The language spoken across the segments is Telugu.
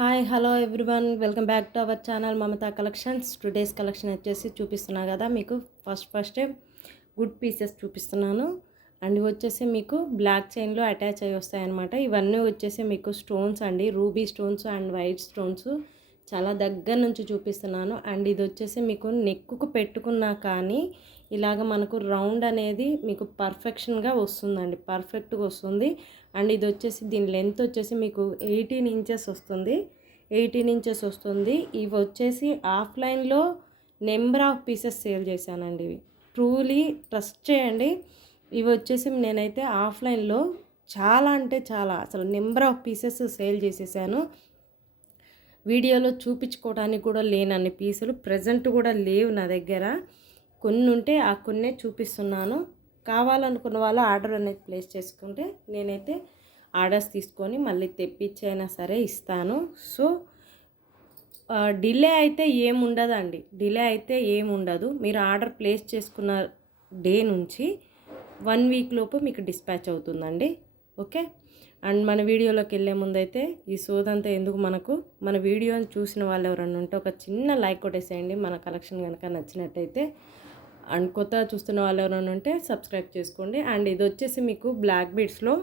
Hi hello everyone welcome back to our channel Mamata collections. Today's collection వచ్చేసి చూపిస్తున్నా కదా మీకు ఫస్ట్ గుడ్ పీసెస్ చూపిస్తున్నాను. అండ్ ఇవి వచ్చేసి మీకు బ్లాక్ చైన్లో అటాచ్ అయ్యి వస్తాయన్నమాట. ఇవన్నీ వచ్చేసి మీకు స్టోన్స్ అండి, ruby stones and white stones. చాలా దగ్గర నుంచి చూపిస్తున్నాను. అండ్ ఇది వచ్చేసి మీకు నెక్కుకు పెట్టుకున్నా కానీ ఇలాగ మనకు రౌండ్ అనేది మీకు పర్ఫెక్షన్గా వస్తుందండి, పర్ఫెక్ట్గా వస్తుంది. అండ్ ఇది వచ్చేసి దీని లెంత్ వచ్చేసి మీకు 18 ఇంచెస్ వస్తుంది, 18 ఇంచెస్ వస్తుంది. ఇవి వచ్చేసి ఆఫ్లైన్లో నెంబర్ ఆఫ్ పీసెస్ సేల్ చేశానండి. ఇవి ట్రూలీ ట్రస్ట్ చేయండి. ఇవి వచ్చేసి నేనైతే ఆఫ్లైన్లో చాలా అంటే చాలా అసలు నెంబర్ ఆఫ్ పీసెస్ సేల్ చేసేసాను. వీడియోలో చూపించుకోవడానికి కూడా లేనన్ని పీసులు ప్రజెంట్ కూడా లేవు నా దగ్గర. కొన్ని ఉంటే ఆ కొన్నే చూపిస్తున్నాను. కావాలనుకున్న వాళ్ళు ఆర్డర్ అనేది ప్లేస్ చేసుకుంటే నేనైతే ఆర్డర్స్ తీసుకొని మళ్ళీ తెప్పించైనా సరే ఇస్తాను. సో డిలే అయితే ఏముండదండి, డిలే అయితే ఏముండదు. మీరు ఆర్డర్ ప్లేస్ చేసుకున్న డే నుంచి 1 వీక్ లోపు మీకు డిస్పాచ్ అవుతుందండి. ఓకే. అండ్ మన వీడియోలోకి వెళ్ళే ముందైతే ఈ సోదంతా ఎందుకు మనకు, మన వీడియోని చూసిన వాళ్ళు ఎవరన్నా ఉంటే ఒక చిన్న లైక్ కొట్టేసేయండి మన కలెక్షన్ కనుక నచ్చినట్టయితే. అండ్ కొత్తగా చూస్తున్న వాళ్ళు ఎవరైనా ఉంటే సబ్స్క్రైబ్ చేసుకోండి. అండ్ ఇది వచ్చేసి మీకు బ్లాక్ బీడ్స్లో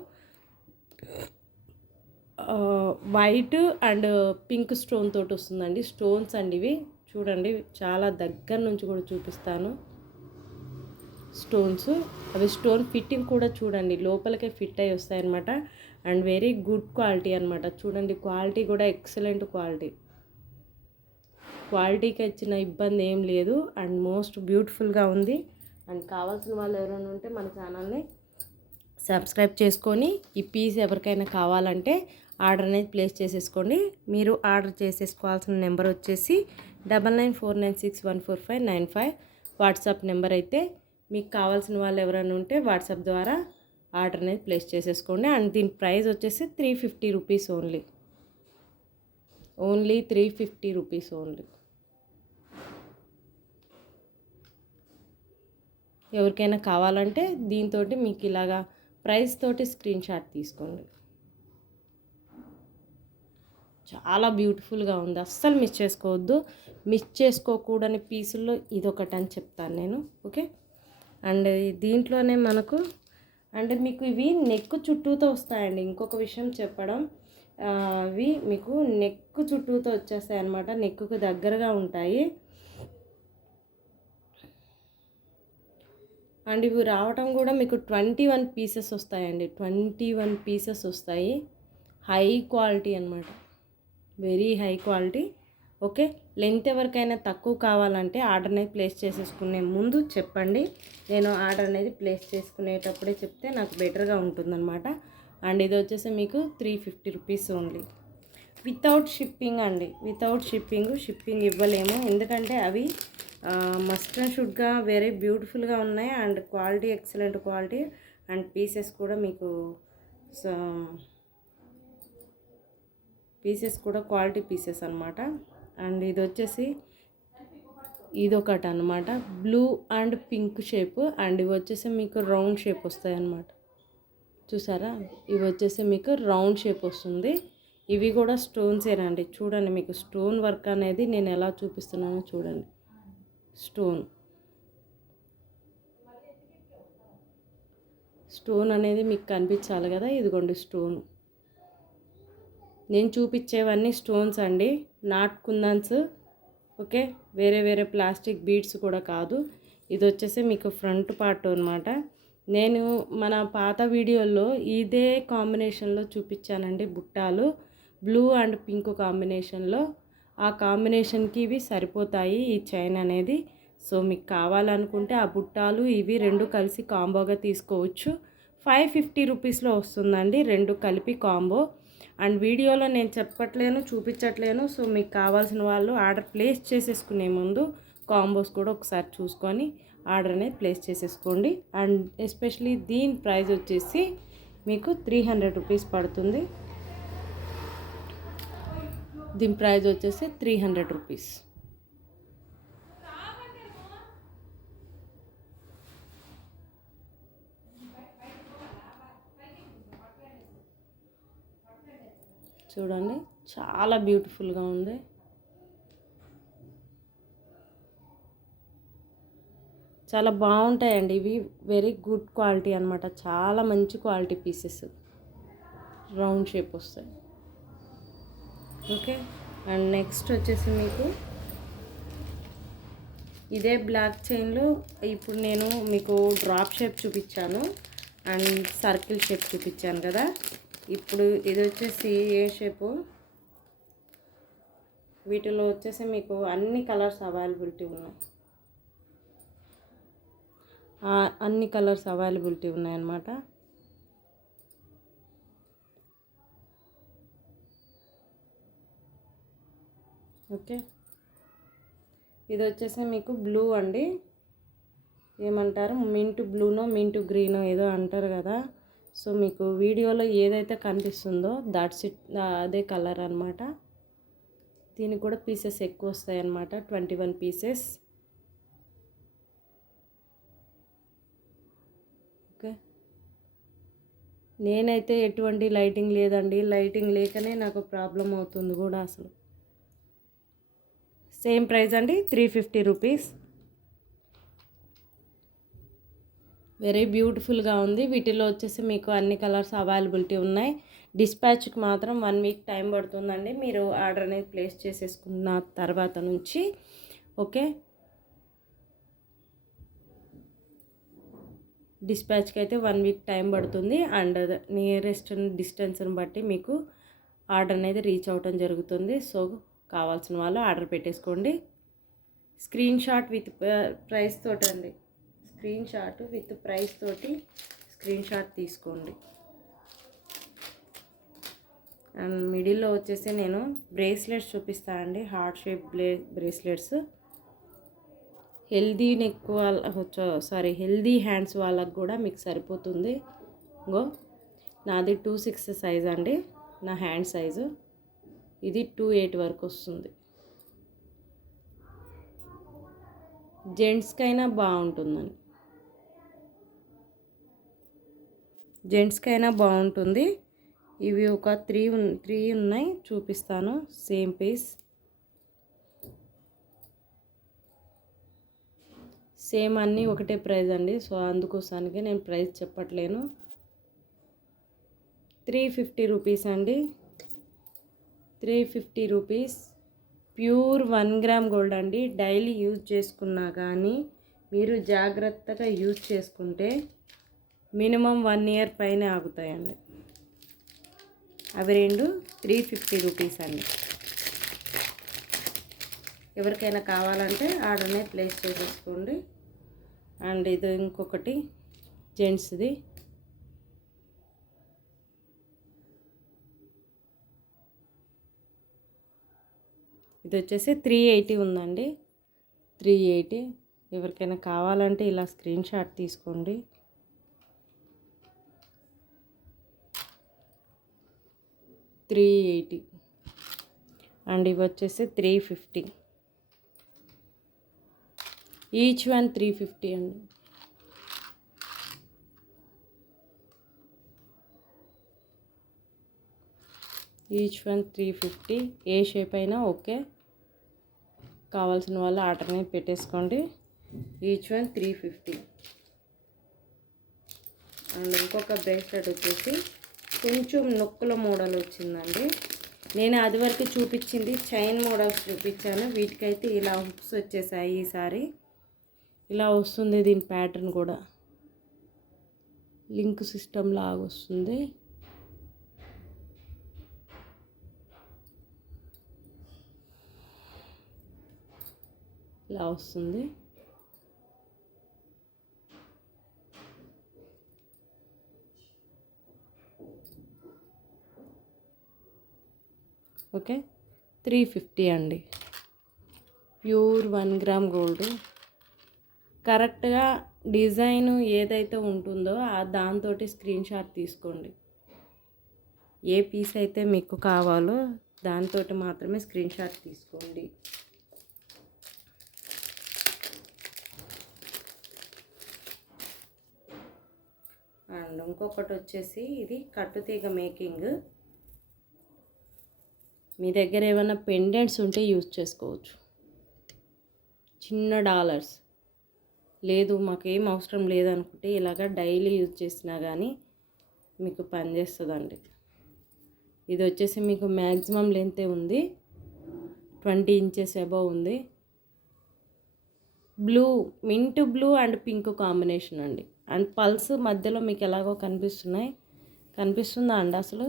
వైట్ అండ్ పింక్ స్టోన్ తోటి వస్తుందండి. స్టోన్స్ అండి ఇవి చూడండి, చాలా దగ్గర నుంచి కూడా చూపిస్తాను. స్టోన్స్ అవి స్టోన్ ఫిట్టింగ్ కూడా చూడండి, లోపలికే ఫిట్ అయ్యి వస్తాయన్నమాట. అండ్ వెరీ గుడ్ క్వాలిటీ అనమాట. చూడండి క్వాలిటీ కూడా ఎక్సలెంట్ క్వాలిటీ, క్వాలిటీకి వచ్చిన ఇబ్బంది ఏం లేదు. అండ్ మోస్ట్ బ్యూటిఫుల్గా ఉంది. అండ్ కావాల్సిన వాళ్ళు ఎవరైనా ఉంటే మన ఛానల్ని సబ్స్క్రైబ్ చేసుకొని ఈ పీస్ ఎవరికైనా కావాలంటే ఆర్డర్ అనేది ప్లేస్ చేసేసుకోండి. మీరు ఆర్డర్ చేసేసుకోవాల్సిన నెంబర్ వచ్చేసి 9949614595 వాట్సాప్ నెంబర్. అయితే మీకు కావాల్సిన వాళ్ళు ఎవరైనా ఉంటే వాట్సాప్ ద్వారా ఆర్డర్ అనేది ప్లేస్ చేసేసుకోండి. అండ్ దీని ప్రైస్ వచ్చేసి 350 రూపీస్ ఓన్లీ, 350 రూపీస్ ఓన్లీ. ఎవరికైనా కావాలంటే దీంతో మీకు ఇలాగా ప్రైస్ తోటి స్క్రీన్ షాట్ తీసుకోండి. చాలా బ్యూటిఫుల్గా ఉంది, అస్సలు మిస్ చేసుకోవద్దు. మిస్ చేసుకోకూడని పీసుల్లో ఇదొకటి అని చెప్తాను నేను. ఓకే. అండ్ దీంట్లోనే మనకు అంటే మీకు ఇవి నెక్ చుట్టూతో వస్తాయండి. ఇంకొక విషయం చెప్పడం, అవి మీకు నెక్ చుట్టూతో వచ్చేస్తాయి అన్నమాట, నెక్కు దగ్గరగా ఉంటాయి. అండ్ ఇవి రావటం కూడా మీకు 21 పీసెస్ వస్తాయండి, 21 పీసెస్ వస్తాయి. హై క్వాలిటీ అనమాట, very high quality. Okay. Length ఎవరికైనా తక్కువ కావాలంటే ఆర్డర్ అనేది ప్లేస్ చేసేసుకునే ముందు చెప్పండి, నేను ఆర్డర్ అనేది ప్లేస్ చేసుకునేటప్పుడే చెప్తే నాకు బెటర్గా ఉంటుందన్నమాట. అండ్ ఇది వచ్చేసి మీకు 350 రూపీస్ ఓన్లీ, వితౌట్ షిప్పింగ్ అండి. వితౌట్ షిప్పింగ్ ఇవ్వలేము, ఎందుకంటే అవి మస్ట్ అండ్ షుడ్గా వెరీ బ్యూటిఫుల్గా ఉన్నాయి. And quality excellent quality. And pieces కూడా క్వాలిటీ పీసెస్ అనమాట. అండ్ ఇది వచ్చేసి ఇదొకటి అనమాట, blue and pink shape. And ఇవి వచ్చేసి మీకు రౌండ్ షేప్ వస్తాయి అన్నమాట. చూసారా, ఇవి వచ్చేసి మీకు రౌండ్ షేప్ వస్తుంది. ఇవి కూడా స్టోన్సేనండి. చూడండి మీకు స్టోన్ వర్క్ అనేది నేను ఎలా చూపిస్తున్నానో చూడండి. స్టోన్ అనేది మీకు కనిపించాలి కదా, ఇదిగోండి స్టోన్. నేను చూపించేవన్నీ స్టోన్స్ అండి, నాట్ కుందన్స్. ఓకే. వేరే ప్లాస్టిక్ బీడ్స్ కూడా కాదు. ఇది వచ్చేసి మీకు ఫ్రంట్ పార్ట్ అనమాట. నేను మన పాత వీడియోలో ఇదే కాంబినేషన్లో చూపించానండి, బుట్టాలు బ్లూ అండ్ పింక్ కాంబినేషన్లో. ఆ కాంబినేషన్కి ఇవి సరిపోతాయి, ఈ చైన్ అనేది. సో మీకు కావాలనుకుంటే ఆ బుట్టాలు ఇవి రెండు కలిసి కాంబోగా తీసుకోవచ్చు. 550 రూపీస్లో వస్తుందండి, రెండు కలిపి కాంబో. అండ్ వీడియోలో నేను చెప్పట్లేను, చూపించట్లేను. సో మీకు కావాల్సిన వాళ్ళు ఆర్డర్ ప్లేస్ చేసేసుకునే ముందు కాంబోస్ కూడా ఒకసారి చూసుకొని ఆర్డర్ అనేది ప్లేస్ చేసేసుకోండి. అండ్ ఎస్పెషలీ దీని ప్రైస్ వచ్చేసి మీకు 300 రూపీస్ పడుతుంది. దీని ప్రైస్ వచ్చేసి 300 రూపీస్. చూడండి చాలా బ్యూటిఫుల్గా ఉంది. చాలా బాగుంటాయండి ఇవి. వెరీ గుడ్ క్వాలిటీ అనమాట. చాలా మంచి క్వాలిటీ పీసెస్, రౌండ్ షేప్ వస్తాయి. ఓకే. అండ్ నెక్స్ట్ వచ్చేసి మీకు ఇదే బ్లాక్ చైన్లో ఇప్పుడు నేను మీకు డ్రాప్ షేప్ చూపించాను అండ్ సర్కిల్ షేప్ చూపించాను కదా. ఇప్పుడు ఇది వచ్చేసి ఏ షేపు, వీటిలో వచ్చేసి మీకు అన్ని కలర్స్ అవైలబిలిటీ ఉన్నాయి. అన్ని కలర్స్ అవైలబిలిటీ ఉన్నాయన్నమాట. ఓకే. ఇది వచ్చేసి మీకు బ్లూ అండి, ఏమంటారు మింట్ బ్లూనో మింట్ గ్రీనో ఏదో అంటారు కదా. సో మీకు వీడియోలో ఏదైతే కనిపిస్తుందో దాట్స్ ఇట్, అదే కలర్ అనమాట. దీనికి కూడా పీసెస్ ఎక్కువ వస్తాయి అన్నమాట, 21 పీసెస్. ఓకే. నేనైతే ఎటువంటి లైటింగ్ లేదండి, లైటింగ్ లేకనే నాకు ప్రాబ్లం అవుతుంది కూడా అసలు. సేమ్ ప్రైస్ అండి, 350 రూపీస్. వెరీ బ్యూటిఫుల్గా ఉంది. వీటిలో వచ్చేసి మీకు అన్ని కలర్స్ అవైలబిలిటీ ఉన్నాయి. డిస్పాచ్కి మాత్రం 1 వీక్ టైం పడుతుందండి, మీరు ఆర్డర్ అనేది ప్లేస్ చేసేసుకున్న తర్వాత నుంచి. ఓకే. డిస్పాచ్కి అయితే 1 వీక్ టైం పడుతుంది. అండ్ నియరెస్ట్ డిస్టెన్స్ని బట్టి మీకు ఆర్డర్ అనేది రీచ్ అవ్వటం జరుగుతుంది. సో కావాల్సిన వాళ్ళు ఆర్డర్ పెట్టేసుకోండి. స్క్రీన్ షాట్ విత్ ప్రైస్ తోటి అండి, స్క్రీన్ షాట్ విత్ ప్రైస్ తోటి స్క్రీన్ షాట్ తీసుకోండి. అండ్ మిడిల్లో వచ్చేసి నేను బ్రేస్లెట్స్ చూపిస్తాను అండి, heart shape bracelets. Healthy neck healthy hands వాళ్ళకు కూడా మీకు సరిపోతుంది. ఇంకో నాది 2/6 సైజ్ అండి, నా హ్యాండ్ సైజు. ఇది 2/8 వరకు వస్తుంది. జెంట్స్కైనా బాగుంటుందండి, జెంట్స్కైనా బాగుంటుంది. ఇవి ఒక 3 ఉన్నాయి, చూపిస్తాను. సేమ్ పీస్, సేమ్ అన్నీ ఒకటే ప్రైస్ అండి. సో అందుకోసానికి నేను ప్రైస్ చెప్పట్లేను. 350 రూపీస్ అండి, 350 రూపీస్. ప్యూర్ 1 గ్రామ్ గోల్డ్ అండి. డైలీ యూజ్ చేసుకున్నా కానీ మీరు జాగ్రత్తగా యూజ్ చేసుకుంటే మినిమం 1 ఇయర్ పైన ఆగుతాయండి. అవి రెండు 350 రూపీస్ అండి. ఎవరికైనా కావాలంటే ఆర్డర్నే ప్లేస్ చేసేసుకోండి. అండ్ ఇది ఇంకొకటి జెంట్స్ది, ఇది వచ్చేసి 380 ఉందండి, 380. ఎవరికైనా కావాలంటే ఇలా స్క్రీన్ షాట్ తీసుకోండి. $380. అండ్ ఇవి వచ్చేసి 350. ఈచ్ వన్ 350 అండి. Each one 350. ఏ షేప్ అయినా ఓకే. కావాల్సిన వాళ్ళు ఆర్డర్ని పెట్టేసుకోండి. Each one 350. అండ్ ఇంకొక బ్రేస్లెట్ వచ్చేసి కొంచెం నొక్కుల మోడల్ వచ్చిందండి. నేను అది వరకు చూపించింది చైన్ మోడల్స్ చూపించాను. వీటికైతే ఇలా హుక్స్ వచ్చేసాయి. ఈసారి ఇలా వస్తుంది, దీని ప్యాటర్న్ కూడా లింక్ సిస్టమ్ లాగా వస్తుంది. ఇలా వస్తుంది. ఓకే. 350 అండి. Pure 1 gram gold. కరెక్ట్గా డిజైన్ ఏదైతే ఉంటుందో దాంతో స్క్రీన్ షాట్ తీసుకోండి. ఏ పీస్ అయితే మీకు కావాలో దాంతో మాత్రమే స్క్రీన్ షాట్ తీసుకోండి. అండ్ ఇంకొకటి వచ్చేసి ఇది కట్టుతీగ మేకింగ్. మీ దగ్గర ఏమైనా పెండెంట్స్ ఉంటే యూజ్ చేసుకోవచ్చు. చిన్న డాలర్స్ లేదు మాకేం అవసరం లేదనుకుంటే ఇలాగ డైలీ యూజ్ చేసినా కానీ మీకు పనిచేస్తుందండి. ఇది వచ్చేసి మీకు మ్యాక్సిమం లెంతే ఉంది, 20 ఇంచెస్ అబవ్ ఉంది. Blue, mint blue and pink combination అండి. అండ్ పల్స్ మధ్యలో మీకు ఎలాగో కనిపిస్తుందా అండి? అసలు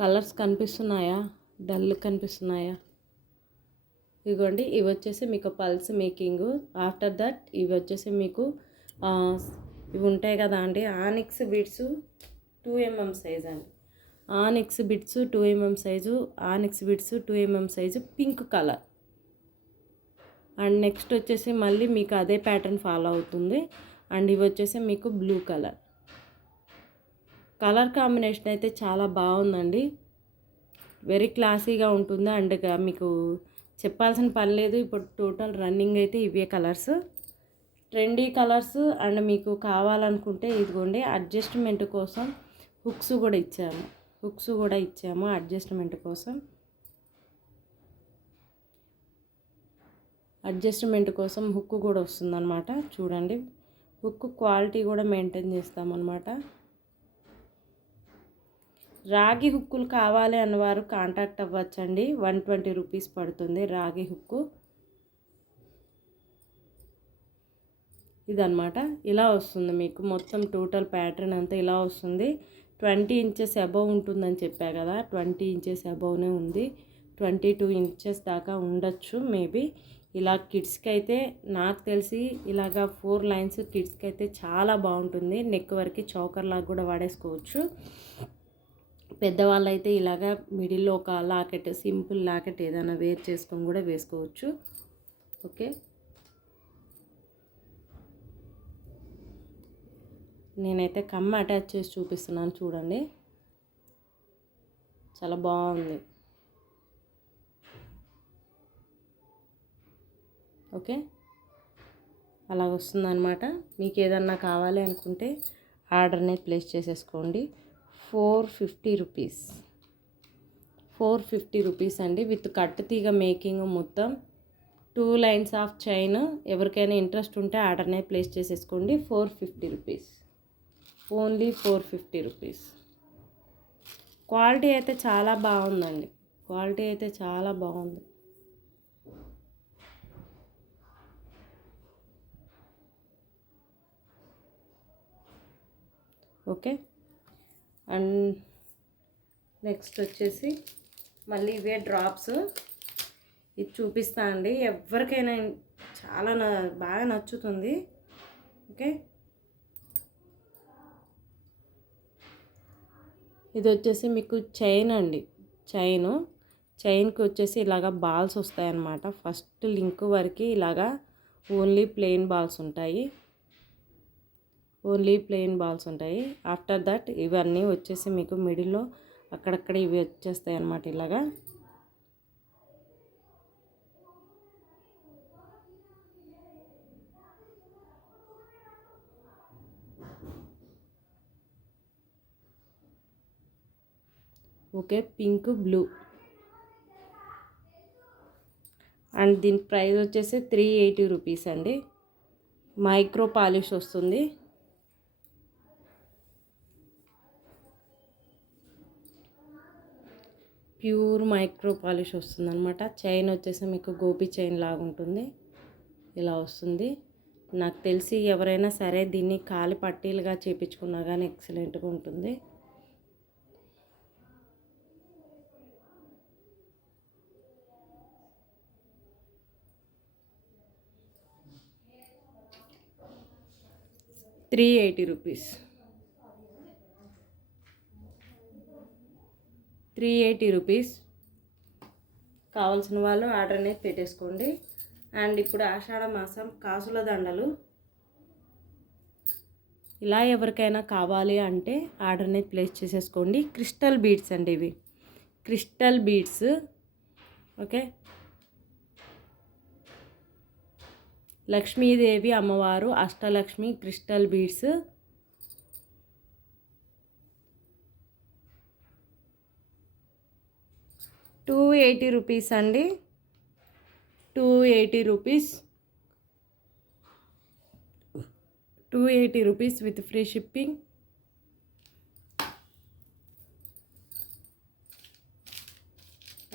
కలర్స్ కనిపిస్తున్నాయా? డల్ కనిపిస్తున్నాయా? ఇదిగోండి, ఇవి వచ్చేసి మీకు పల్స్ మేకింగ్. ఆఫ్టర్ దట్ ఇవి వచ్చేసి మీకు ఇవి ఉంటాయి కదా అండి, ఆనిక్స్ బిట్స్ 2mm సైజ్ అండి. Onyx bits 2mm size, onyx bits 2mm size pink colour. And next వచ్చేసి మళ్ళీ మీకు అదే ప్యాటర్న్ ఫాలో అవుతుంది. అండ్ ఇవి వచ్చేసి మీకు బ్లూ కలర్. కలర్ కాంబినేషన్ అయితే చాలా బాగుందండి, వెరీ క్లాసీగా ఉంటుంది. అండ్ మీకు చెప్పాల్సిన పని లేదు. ఇప్పుడు టోటల్ రన్నింగ్ అయితే ఇవే కలర్స్, ట్రెండీ కలర్స్. అండ్ మీకు కావాలనుకుంటే ఇదిగోండి, అడ్జస్ట్మెంట్ కోసం హుక్స్ కూడా ఇచ్చాము అడ్జస్ట్మెంట్ కోసం హుక్ కూడా వస్తుందన్నమాట. చూడండి, హుక్ క్వాలిటీ కూడా మెయింటైన్ చేస్తామన్నమాట. రాగి హుక్కులు కావాలి అన్నవారు కాంటాక్ట్ అవ్వచ్చండి. 120 రూపీస్ పడుతుంది రాగి హుక్కు. ఇదన్నమాట, ఇలా వస్తుంది మీకు మొత్తం టోటల్ ప్యాటర్న్ అంతా ఇలా వస్తుంది. 20 ఇంచెస్ అబవ్ ఉంటుందని చెప్పా కదా, 20 ఇంచెస్ అబవ్నే ఉంది. 22 ఇంచెస్ దాకా ఉండొచ్చు మేబీ. ఇలా కిడ్స్కి అయితే నాకు తెలిసి ఇలాగా 4 లైన్స్ కిడ్స్కి అయితే చాలా బాగుంటుంది. నెక్ వరకు చౌకర్ లాగా కూడా వాడేసుకోవచ్చు. పెద్దవాళ్ళు అయితే ఇలాగా మిడిల్లో ఒక లాకెట్, సింపుల్ లాకెట్ ఏదైనా వేర్ చేసుకొని కూడా వేసుకోవచ్చు. ఓకే, నేనైతే కమ్మ అటాచ్ చేసి చూపిస్తున్నాను చూడండి, చాలా బాగుంది. ఓకే, అలాగ వస్తుందన్నమాట. మీకు ఏదన్నా కావాలి అనుకుంటే ఆర్డర్ అనేది ప్లేస్ చేసేసుకోండి. 450 రూపీస్, 450 రూపీస్ అండి, విత్ కట్ తీగ మేకింగ్ మొత్తం 2 లైన్స్ ఆఫ్ చైన్. ఎవరికైనా ఇంట్రెస్ట్ ఉంటే ఆర్డర్ అనేది ప్లేస్ చేసేసుకోండి. 450 రూపీస్, ఓన్లీ 450 రూపీస్. క్వాలిటీ అయితే చాలా బాగుందండి, క్వాలిటీ అయితే చాలా బాగుంది. ఓకే, అండ్ నెక్స్ట్ వచ్చేసి మళ్ళీ ఇవే డ్రాప్స్. ఇది చూపిస్తా అండి, ఎవరికైనా చాలా బాగా నచ్చుతుంది. ఓకే, ఇది వచ్చేసి మీకు చైన్ అండి. చైన్కి వచ్చేసి ఇలాగా బాల్స్ వస్తాయన్నమాట. ఫస్ట్ లింక్ వరకు ఇలాగా ఓన్లీ ప్లెయిన్ బాల్స్ ఉంటాయి. ఆఫ్టర్ దట్ ఇవన్నీ వచ్చేసి మీకు మిడిల్లో అక్కడక్కడ ఇవి వచ్చేస్తాయి అన్నమాట ఇలాగా. Okay, pink blue. అండ్ దీని ప్రైస్ వచ్చేసి 380 రూపీస్ అండి. మైక్రో పాలిష్ వస్తుంది. ప్యూర్ మైక్రో పాలిష్ వస్తుంది అనమాట. చైన్ వచ్చేసి మీకు గోపి చైన్ లాగా ఉంటుంది, ఇలా వస్తుంది. నాకు తెలిసి ఎవరైనా సరే దీన్ని కాలి పట్టీలుగా చేపించుకున్నా కానీ ఎక్సలెంట్గా ఉంటుంది. $380 రూపీస్, 380 రూపీస్. కావాల్సిన వాళ్ళు ఆర్డర్ అనేది పెట్టేసుకోండి. అండ్ ఇప్పుడు ఆషాఢ మాసం కాసుల దండలు ఇలా ఎవరికైనా కావాలి అంటే ఆర్డర్ అనేది ప్లేస్ చేసేసుకోండి. క్రిస్టల్ బీడ్స్ అండి, ఇవి క్రిస్టల్ బీడ్స్. ఓకే, లక్ష్మీదేవి అమ్మవారు అష్టలక్ష్మి క్రిస్టల్ బీడ్స్. 280 రూపీస్ అండి. 280 rupees. 280 rupees with free shipping.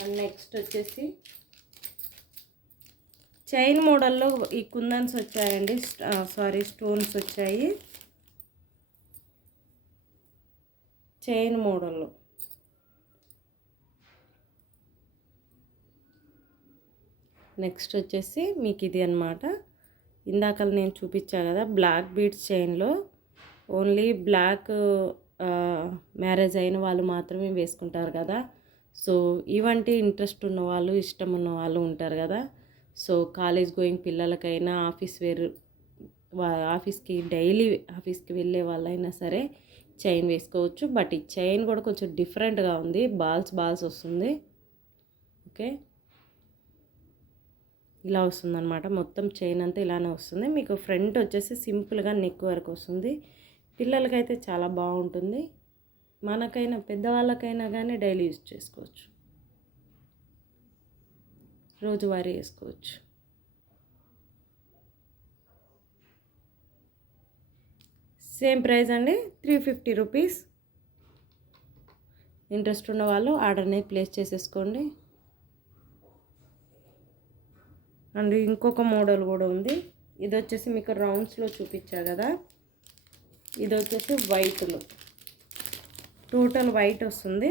And next వచ్చేసి చైన్ మోడల్లో ఈ కుందన్స్ వచ్చాయండి. స్టోన్స్ వచ్చాయి చైన్ మోడల్లో. నెక్స్ట్ వచ్చేసి మీకు ఇది అన్నమాట. ఇందాక నేను చూపించా కదా బ్లాక్ బీడ్స్ చైన్లో ఓన్లీ బ్లాక్ మ్యారేజ్ అయిన వాళ్ళు మాత్రమే వేసుకుంటారు కదా. సో ఇవంటి ఇంట్రెస్ట్ ఉన్న వాళ్ళు, ఇష్టం ఉన్న వాళ్ళు ఉంటారు కదా. సో కాలేజ్ గోయింగ్ పిల్లలకైనా, ఆఫీస్కి డైలీ ఆఫీస్కి వెళ్ళే వాళ్ళైనా సరే చైన్ వేసుకోవచ్చు. బట్ ఈ చైన్ కూడా కొంచెం డిఫరెంట్గా ఉంది, బాల్స్ వస్తుంది. ఓకే, ఇలా వస్తుందన్నమాట. మొత్తం చైన్ అంతా ఇలానే వస్తుంది. మీకు ఫ్రంట్ వచ్చేసి సింపుల్గా నెక్ వరకు వస్తుంది. పిల్లలకైతే చాలా బాగుంటుంది. మనకైనా పెద్దవాళ్ళకైనా కానీ డైలీ యూజ్ చేసుకోవచ్చు, రోజువారీ వేసుకోవచ్చు. సేమ్ ప్రైస్ అండి, 350 రూపీస్. ఇంట్రెస్ట్ ఉన్న వాళ్ళు ఆర్డర్ని ప్లేస్ చేసేసుకోండి. అండ్ ఇంకొక మోడల్ కూడా ఉంది. ఇది వచ్చేసి మీకు రౌండ్స్లో చూపించా కదా. ఇది వచ్చేసి వైట్లో, టోటల్ వైట్ వస్తుంది,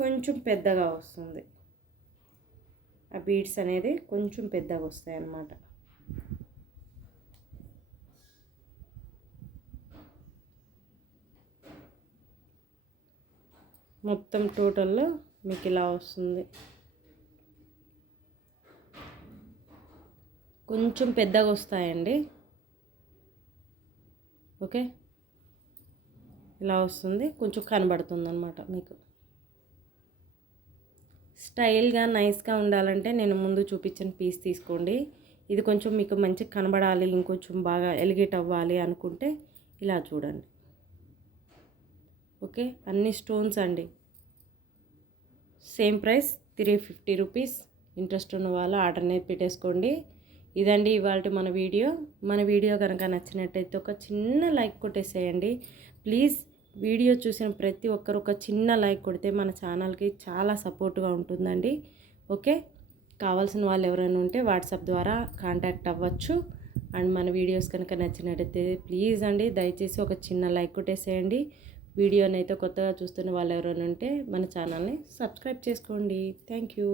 కొంచెం పెద్దగా వస్తుంది. ఆ బీడ్స్ అనేది కొంచెం పెద్దగా వస్తాయి అన్నమాట. మొత్తం టోటల్లో మీకు ఇలా వస్తుంది. కొంచెం పెద్దగా వస్తాయండి. ఓకే, ఇలా వస్తుంది, కొంచెం కనబడుతుంది అన్నమాట. మీకు స్టైల్గా నైస్గా ఉండాలంటే నేను ముందు చూపించిన పీస్ తీసుకోండి. ఇది కొంచెం మీకు మంచిగా కనబడాలి, ఇంకొంచెం బాగా ఎలిగేట్ అవ్వాలి అనుకుంటే ఇలా చూడండి. ఓకే, అన్ని స్టోన్స్ అండి. Same price 350 rupees. ఇంట్రెస్ట్ ఉన్న వాళ్ళు ఆర్డర్ అనేది పెట్టేసుకోండి. ఇదండి ఇవాళ మన వీడియో కనుక నచ్చినట్టయితే ఒక చిన్న లైక్ కొట్టేసేయండి ప్లీజ్. వీడియో చూసిన ప్రతి ఒక్కరు ఒక చిన్న లైక్ కొడితే మన ఛానల్కి చాలా సపోర్ట్గా ఉంటుందండి. ఓకే, కావాల్సిన వాళ్ళు ఎవరైనా ఉంటే వాట్సాప్ ద్వారా కాంటాక్ట్ అవ్వచ్చు. అండ్ మన వీడియోస్ కనుక నచ్చినట్టయితే ప్లీజ్ అండి దయచేసి ఒక చిన్న లైక్ కొట్టేసేయండి. వీడియోని అయితే కొత్తగా చూస్తున్న వాళ్ళు ఎవరైనా ఉంటే మన ఛానల్ని సబ్స్క్రైబ్ చేసుకోండి. Thank you.